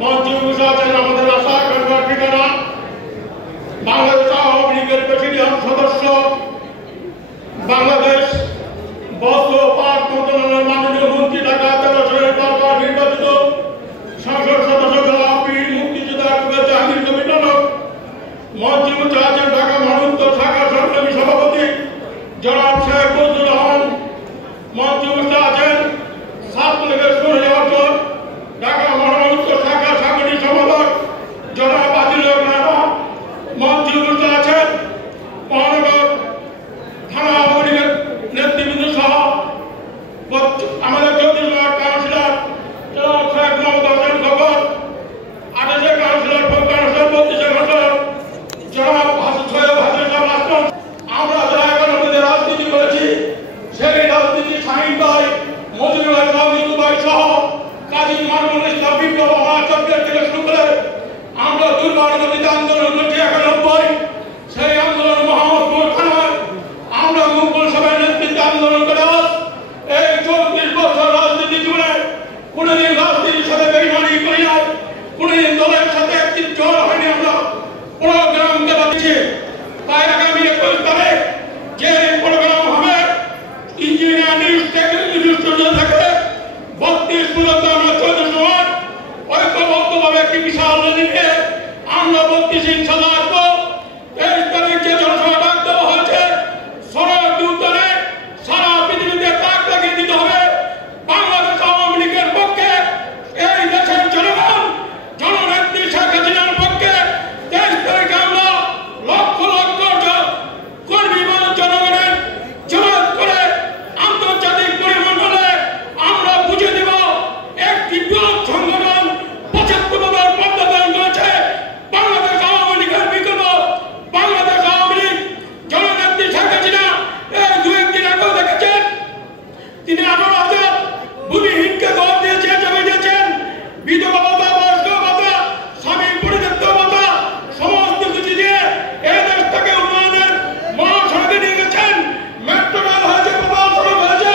মঞ্চে বসে আছেন আমাদের আশা আকাঙ্ক্ষার ঠিকানা বাংলাদেশ আওয়ামী লীগের প্রেসিডিয়াম সদস্য, বাংলাদেশ বস্ত্র পাট মন্ত্রণালয়ের মাননীয় মন্ত্রী, ঢাকা 13 আসনের বারবার নির্বাচিত সংসদ সদস্য জনাব বীর মুক্তিযোদ্ধা অ্যাডভোকেট জাহাঙ্গীর কবির নানক। মঞ্চে বসে আছেন ঢাকা মহানগর শাখার সংগ্রামী সভাপতি জনাব শেখ বজলুর রহমান। মঞ্চে বসে আছেন ছাত্রলীগের সোনালী অর্জন ঢাকা মহানগর শাখা সাংগঠনিক সম্পাদক জনাব আজিজুল হক রানা। মঞ্চে বসে আছেন মহানগর থানা আওয়ামী লীগের নেতৃবৃন্দ সহ আমাদের 34 ওয়ার্ড কাউন্সিলর জনাব শেখ মোহাম্মদ হোসেন খবর, 28 কাউন্সিলর কাউন্সিলর 32 কাউন্সিলর জনাব সৈয়দ হাসান সাহেব আসলাম। আমরা যারা এখন আমাদের রাজনীতি করেছি সেই রাজনীতি শাহিন ভাই, মজুর ভাই, সাবিত ভাই সহ কাজী মারুফুল ইসলাম বিপ্লব মহাচক্রের থেকে শুরু করে আমরা দুর্বার গতিতে আন্দোলন করছি 91। সেই আন্দোলন মোহাম্মদপুর থানায় আমরা মুকুল সভায় নেতৃত্বে আন্দোলন করে এই 34 বছর রাজনীতি জীবনে কোনোদিন রাজনীতির সাথে বেইমানি করি নাই, কোনোদিন দলের সাথে একটি জোর হয়নি। আমরা প্রোগ্রামকে বাঁচিয়েছি। তাই আগামী 21 তারিখ যে প্রোগ্রাম হবে ইঞ্জিনিয়ার নিউজ থেকে থেকে 32 মূলত আমরা 14 ওয়ার্ড ঐক্যবদ্ধভাবে একটি বিশাল র্যালি নিয়ে আমরা 32 ইনশাআল্লাহ আসবো। 23 তারিখ যে জনসভা ডাক দেওয়া হয়েছে সড়ক উত্তরে সারা পৃথিবীতে তাক লাগিয়ে দিতে হবে বাংলাদেশ আওয়ামী লীগের পক্ষে, এই দেশের জনগণ জননেত্রী শেখ হাসিনার পক্ষে। 23 তারিখে আমরা লক্ষ লক্ষ কর্মী জনগণের জমায়েত করে আন্তর্জাতিক পরিমণ্ডলে আমরা বুঝে দেব একটি বৃহৎ সংগঠন 75 বার পদায়ন করেছে বাংলাদেশ আওয়ামী লীগের বিকল্প বাংলাদেশ আওয়ামী লীগ জননেত্রী শেখ হাসিনা এই 2-1 দিন আগেও দেখেছেন তিনি 18,000 ভূমিহীনকে ঘর দিয়েছেন, জমি দিয়েছেন, বিধবা ভাতা, বয়স্ক ভাতা, স্বামী পরিত্যক্ত ভাতা সমস্ত কিছু দিয়ে এই দেশটাকে উন্নয়নের মহাসড়কে নিয়ে গেছেন। মেট্রো রেল হয়েছে, প্রধান সড়ক হয়েছে,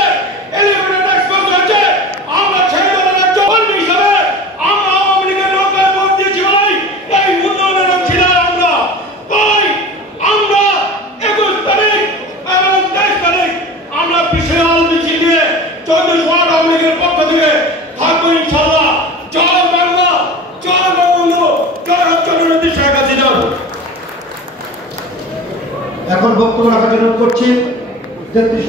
এলিভেটেড এক্সপ্রেস হয়েছে। আমরা সেই দলের একজন কর্মী হিসাবে আমরা আওয়ামী লীগের নৌকায় ভোট দিয়েছি বলেই এই উন্নয়নের অংশীদার আমরা। তাই আমরা 21 তারিখ এবং 23 তারিখ আমরা বিশাল মিছিল নিয়ে 34 ওয়ার্ড আওয়ামী লীগের পক্ষ থেকে থাকবো ইনশাআল্লাহ। জয় বাংলা, জয় বঙ্গবন্ধু, জয় জননেত্রী শেখ হাসিনা। এখন বক্তব্য রাখার জন্য করছি 33